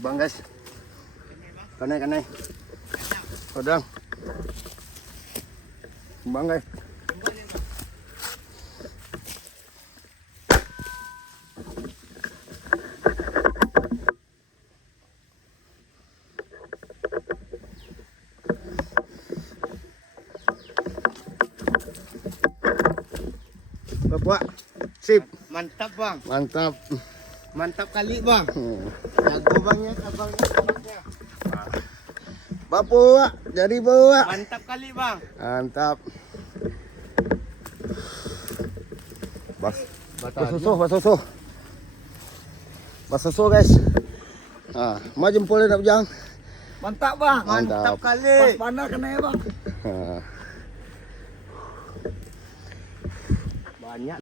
Bang guys. Kanai. Kodang. Bang guys. Bapak, sip. Mantap bang. Mantap. Mantap kali bang. Jago bangnya abangnya. Bapak, jadi bawa. Mantap kali bang. Mantap. Basuh guys. Ah, maju jempolnya nak bujang. Mantap bang. Mantap. Kali. Pas panas kena ya bang. Ah. Banyak.